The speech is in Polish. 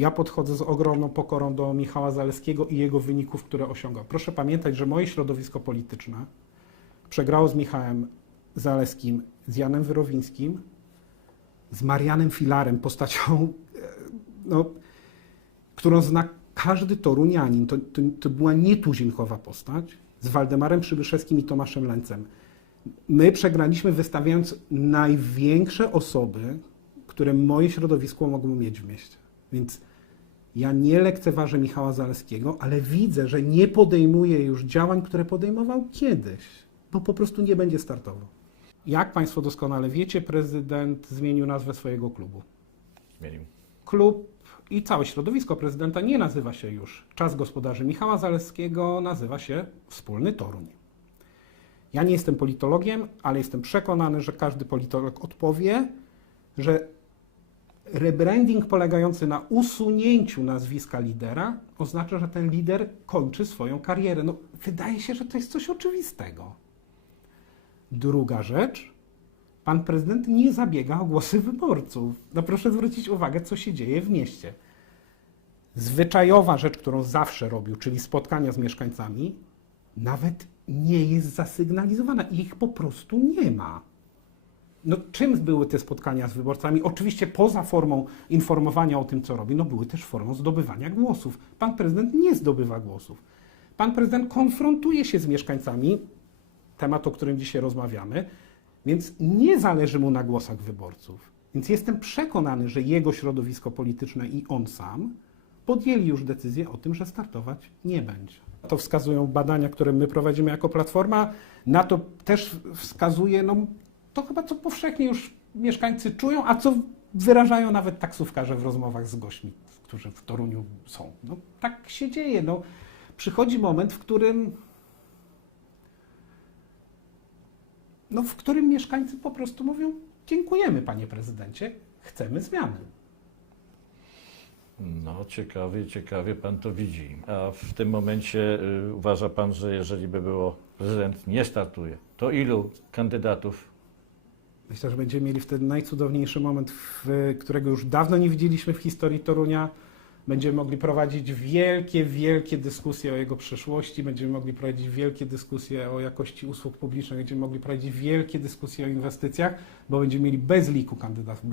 Ja podchodzę z ogromną pokorą do Michała Zaleskiego i jego wyników, które osiągał. Proszę pamiętać, że moje środowisko polityczne przegrało z Michałem Zaleskim, z Janem Wyrowińskim, z Marianem Filarem, postacią, e, no, którą zna każdy torunianin. To, to, to była nietuzinkowa postać, z Waldemarem Przybyszewskim i Tomaszem Lencem. My przegraliśmy wystawiając największe osoby, które moje środowisko mogło mieć w mieście. Więc ja nie lekceważę Michała Zaleskiego, ale widzę, że nie podejmuje już działań, które podejmował kiedyś, bo po prostu nie będzie startował. Jak Państwo doskonale wiecie, prezydent zmienił nazwę swojego klubu. Zmienił. Klub i całe środowisko prezydenta nie nazywa się już Czas Gospodarzy Michała Zaleskiego, nazywa się Wspólny Toruń. Ja nie jestem politologiem, ale jestem przekonany, że każdy politolog odpowie, że rebranding polegający na usunięciu nazwiska lidera oznacza, że ten lider kończy swoją karierę. No, wydaje się, że to jest coś oczywistego. Druga rzecz, pan prezydent nie zabiega o głosy wyborców. No proszę zwrócić uwagę, co się dzieje w mieście. Zwyczajowa rzecz, którą zawsze robił, czyli spotkania z mieszkańcami, nawet nie jest zasygnalizowana ich po prostu nie ma. No, czym były te spotkania z wyborcami? Oczywiście poza formą informowania o tym, co robi, no były też formą zdobywania głosów. Pan prezydent nie zdobywa głosów. Pan prezydent konfrontuje się z mieszkańcami, temat, o którym dzisiaj rozmawiamy, więc nie zależy mu na głosach wyborców. Więc jestem przekonany, że jego środowisko polityczne i on sam podjęli już decyzję o tym, że startować nie będzie. To wskazują badania, które my prowadzimy jako Platforma. Na to też wskazuje, no to chyba co powszechnie już mieszkańcy czują, a co wyrażają nawet taksówkarze w rozmowach z gośćmi, którzy w Toruniu są. No tak się dzieje. No, przychodzi moment, w którym no, w którym mieszkańcy po prostu mówią: Dziękujemy, panie prezydencie, chcemy zmiany. No, ciekawie, ciekawie pan to widzi. A w tym momencie y, uważa pan, że jeżeli by było prezydent nie startuje, to ilu kandydatów? Myślę, że będziemy mieli wtedy najcudowniejszy moment, którego już dawno nie widzieliśmy w historii Torunia. Będziemy mogli prowadzić wielkie, wielkie dyskusje o jego przyszłości, będziemy mogli prowadzić wielkie dyskusje o jakości usług publicznych, będziemy mogli prowadzić wielkie dyskusje o inwestycjach, bo będziemy mieli bez liku kandydatów.